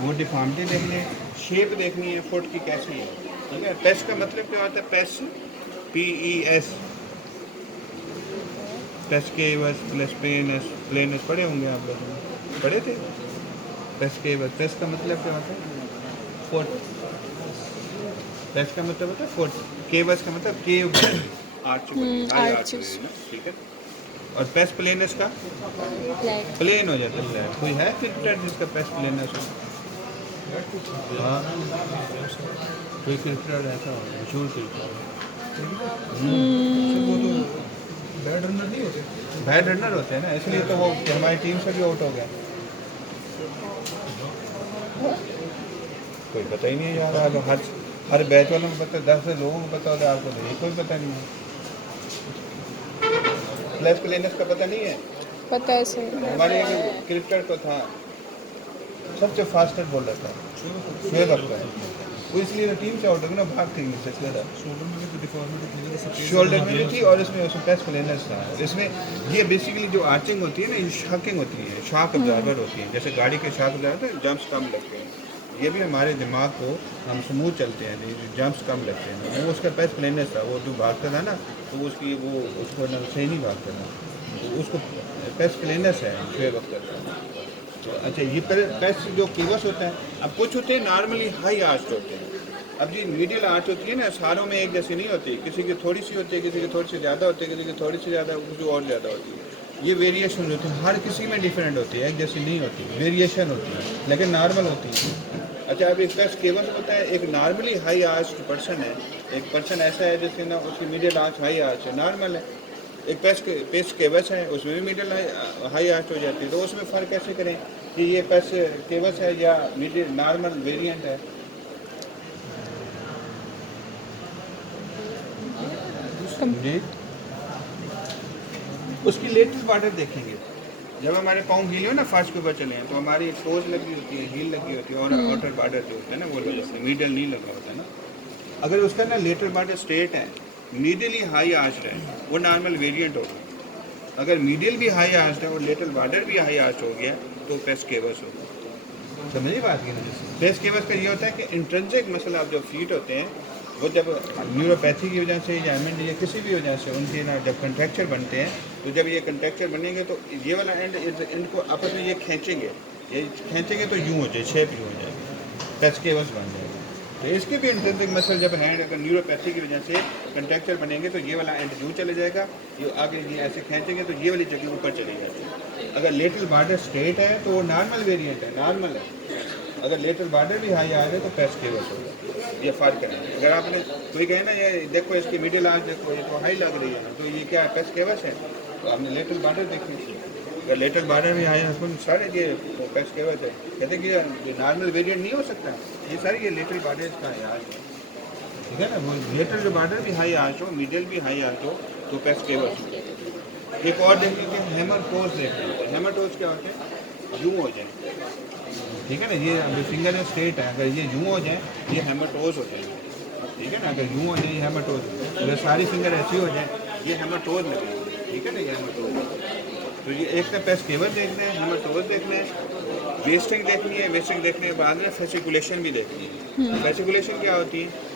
वो डिफॉर्मिटी देखनी है, शेप देखनी है फुट की कैसी है, ठीक है। पेस का मतलब क्या होता है? पेस, PES, पेस के बस प्लस प्लेनस, प्लेनस पढ़े होंगे आप लोगों ने, पढ़े थे? पेस के बस, पेस का मतलब क्या होता है? फुट। पेस का मतलब होता है फुट, केवस का मतलब केव, आर्च बनी, हाई आर्च आर्चेस। हुई ना, ठीक है। और पेस प्लेनस का फ्लैट। प्लेन हो जाता है, फ्लैट। कोई है क्रिकेटर जिसका पेस प्लेनस हो? हाँ, कोई क्रिकेटर ऐसा हो, मशहूर क्रिकेटर। सर वो तो बैड रनर नहीं होते? बैड रनर होते हैं ना, इसलिए तो वो हमारी टीम से भी आउट हो गया। कोई पता ही नहीं है यार, अब हर बैच वालों को पता, 10 लोगों को पता होता है, आपको तो ये कोई पता नहीं है। प्लस प्लेनस का पता नहीं है? पता है सर। हमारे एक क्रिकेटर को था, सबसे फास्टर बॉलर था, शुएब अख्तर। वो इसलिए तो टीम से आउट हो गया ना, भाग थी इससे ज़्यादा। शोल्डर में भी तो डिफॉर्मिटी थी ना, जैसे शोल्डर में भी थी और इसमें उसमें पेस प्लेनस था। इसमें ये बेसिकली जो आर्चिंग होती है ना, ये शॉकिंग होती है, शॉक अब्जॉर्बर होती है। जैसे गाड़ी के शॉक अब्जॉर्बर होते हैं, जंप्स कम लगते हैं, ये भी हमारे दिमाग को, हम स्मूथ चलते हैं, जंप्स कम लगते हैं। वो उसका पेस प्लेनस था, वो जो भागता था ना, तो उसकी वो उसको ना सही नहीं भागता था, तो उसको पेस प्लेनस है शुएब अख्तर का। तो अच्छा, ये पेस जो कीवर्स होता है, अब कुछ होते हैं नॉर्मली हाई आर्च होते हैं। अब जी मिडिल आर्च होती है ना, सारों में एक जैसी नहीं होती, किसी की थोड़ी सी होती है, किसी की थोड़ी सी ज़्यादा होती है, किसी की थोड़ी सी ज़्यादा, किसी और ज़्यादा होती है। ये वेरिएशन होती है, हर किसी में डिफरेंट होती है, एक जैसी नहीं होती, वेरिएशन होती है, लेकिन नॉर्मल होती है। अच्छा, अब एक पेस केवस होता है, एक नॉर्मली हाई आर्च पर्सन है, एक पर्सन ऐसा है जिसके ना उसकी मिडिल आर्च हाई आर्च है, नॉर्मल है। एक पेस केवस है, उसमें भी मिडिल हाई आर्च हो जाती है, तो उसमें फ़र्क कैसे करें कि ये पेस केवस है या मिडिल नॉर्मल वेरिएंट है? जी, उसकी लेटरल बॉर्डर देखेंगे। जब हमारे पाँव गीले हो ना, फर्श के ऊपर चले हैं, तो हमारी टोज लगी होती है, हील लगी होती है, और आउटर बॉर्डर जो होता है ना, वो लगा होता है, मिडल नहीं लगा होता है ना। अगर उसका ना लेटरल बॉर्डर स्ट्रेट है, मिडिल ही हाई आर्च है, वो नॉर्मल वेरिएंट होगा। अगर मिडिल भी हाई आर्च है और लेटरल बॉर्डर भी हाई आर्च हो गया, तो पेस केवस होगा। समझिए बात की ना। पेस केवस का ये होता है कि इंट्रिंसिक मसल आप जो फीट होते हैं, वो जब न्यूरोपैथी की वजह से या एमएनडी या किसी भी वजह से उनके ना जब कंट्रैक्चर बनते हैं, तो जब ये कंट्रैक्चर बनेंगे तो ये वाला एंड को आपस में ये खींचेंगे तो यूँ हो जाए, शेप यूँ हो जाएगी, पेस केवस बन जाएगा। तो इसके भी इंट्रिंसिक मसल जब हैंड अगर न्यूरोपैथी की वजह से कंट्रैक्चर बनेंगे, तो ये वाला एंड यूँ चले जाएगा, ये आगे ये ऐसे खींचेंगे तो ये वाली जगह ऊपर चली जाएगी। अगर लेटरल बॉर्डर स्ट्रेट है तो वो नॉर्मल वेरिएंट है, नॉर्मल है। अगर लेटरल बॉर्डर भी हाई आ रहे तो पेस केवस होगा, ये फ़र्क है। अगर आपने कोई कहे ना, ये देखो इसकी मिडिल आर्च देखो, ये तो हाई लग रही है, तो ये क्या है, पेस केवस है, तो आपने लेटरल बॉर्डर देखनी चाहिए। अगर लेटरल बॉर्डर भी हाई है, सारे ये पेस केवस है, कहते हैं कि ये नॉर्मल वेरिएंट नहीं हो सकता, ये सारी ये लेटरल बॉर्डर का है आज, ठीक है ना। वो लेटरल जो बॉर्डर भी हाई आर्च हो, मिडिल भी हाई आर्च हो, तो पेस केवस हो। एक और देख लीजिए, हैमर टोज देख लीजिए। हैमर टोज क्या होते हैं? यूँ हो जाए, ठीक है ना, ये अभी फिंगर जो स्ट्रेट है, अगर ये यूँ हो जाए, ये हेमाटोज हो जाएगी, ठीक है ना। अगर यूँ हो जाए, ये हेमाटोज, अगर सारी फिंगर ऐसी हो जाए, ये हेमाटोज लगेगी, ठीक है ना, ये हेमाटोज। तो ये एक तो पेस केवल देखना है, हेमाटोज देखना है, वेस्टिंग देखनी है, वेस्टिंग देखने के बाद में फेसिकुलेशन भी देखनी है। फेसिकुलेशन क्या होती है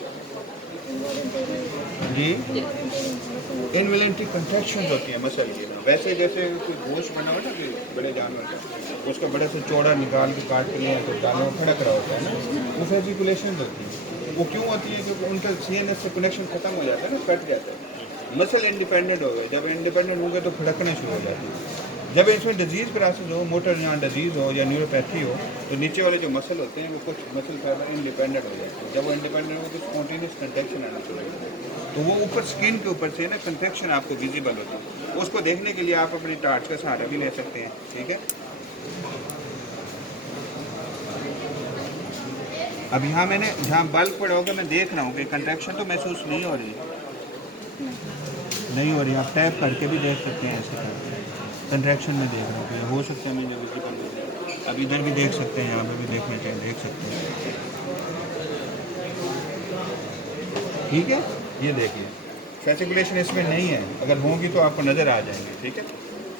जी? इनवॉलंटरी कंट्रैक्शंस होती हैं मसल की ना, वैसे जैसे कोई गोश्त बना हो ना कि बड़े जानवर का, उसका बड़ा से चौड़ा निकाल के काट के लिए तो दानों में खड़क रहा होता है ना, वो फेसिकुलेशन होती है। वो क्यों होती है? क्योंकि उनका सीएनएस से कनेक्शन खत्म हो जाता है ना, कट जाता है। मसल इंडिपेंडेंट हो गए, जब इंडिपेंडेंट होंगे तो फड़कना शुरू हो जाती है। जब इसमें डिजीज़ प्रोसेस हो, मोटर न्यूरॉन डिजीज़ हो या न्यूरोपैथी हो, तो नीचे वाले जो मसल होते हैं वो कुछ मसल फाइबर इंडिपेंडेंट हो जाते हैं। जब वो इंडिपेंडेंट हो तो स्पॉन्टेनियस कंट्रैक्शन आना शुरू हो जाता है, तो वो ऊपर स्किन के ऊपर से ना कंट्रैक्शन आपको विजिबल होता है। उसको देखने के लिए आप अपनी टार्च का सहारा भी ले सकते हैं, ठीक है। अब यहाँ मैंने जहाँ बल्ब पड़ा होगा, मैं देख रहा हूँ कि कंट्रैक्शन तो महसूस नहीं हो रही, नहीं हो रही। आप टैप करके भी देख सकते हैं, ऐसे करके कंट्रैक्शन में देख रहा हूँ कि हो सकता है मुझे विजिबल हो जाए। अब इधर भी देख सकते हैं, यहाँ पे भी देखना चाहिए, देख सकते हैं, ठीक है। ये देखिए, फैसिकुलेशन इसमें नहीं है, अगर होगी तो आपको नज़र आ जाएंगे, ठीक है।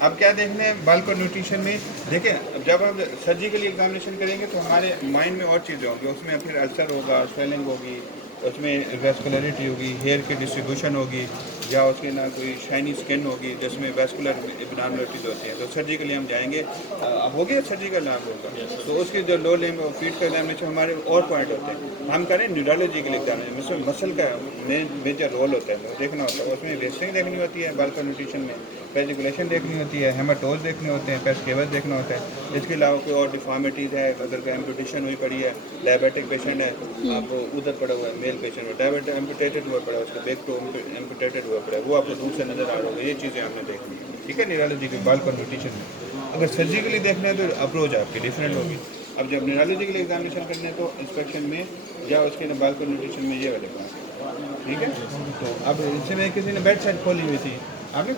अब क्या देखना है बाल को न्यूट्रिशन में, देखें जब हम सर्जिकली एग्जामिनेशन करेंगे तो हमारे माइंड में और चीज़ें होंगी, उसमें फिर अल्सर होगा, स्वेलिंग होगी, उसमें वेस्कुलरिटी होगी, हेयर की डिस्ट्रीब्यूशन होगी, या उसके ना कोई शाइनी स्किन होगी जिसमें वेस्कुलर एबनॉर्मलिटीज होती हैं। तो सर्जिकली हम जाएंगे, अब हो गया सर्जिकल नाम होगा, तो उसकी जो लो लिम्ब और फीट का एग्जामिनेशन हमारे और पॉइंट होते हैं। हम करें न्यूरोलॉजिकल एग्जामिनेशन, उसमें मसल का मेजर रोल होता है, वो देखना होता है। उसमें वेस्टिंग देखनी होती है बाल का न्यूट्रिशन में, पेजिकुलेशन देखनी होती है, हेमाटोज देखने होते हैं, पेस्ट केबल देखना होता है। इसके अलावा कोई और डिफॉर्मिटीज़ है, अगर कोई एम्पुटेशन हुई पड़ी है, डायबिटिक पेशेंट है, आप उधर पड़ा हुआ है, मेल पेशेंट है, डायबिटिक एम्पुटेटेड हुआ पड़ा है, उसका बैक तो एम्पुटेटेड हुआ पड़ा है, वो आपको दूर से नजर आ रहा होगा। ये चीज़ें हमने देखनी है, ठीक है, न्यूरोलॉजी के बाल का न्यूट्रिशन में। अगर सर्जिकली देखना है तो अप्रोच आपकी डिफरेंट होगी। अब जब न्यूरोलॉजिकल एग्जामिनेशन करने हैं तो इंस्पेक्शन में या उसके बाल को न्यूट्रिशन में ये वाले बात, ठीक है। तो अब इससे में किसी ने बेड साइड खोली हुई थी, आपने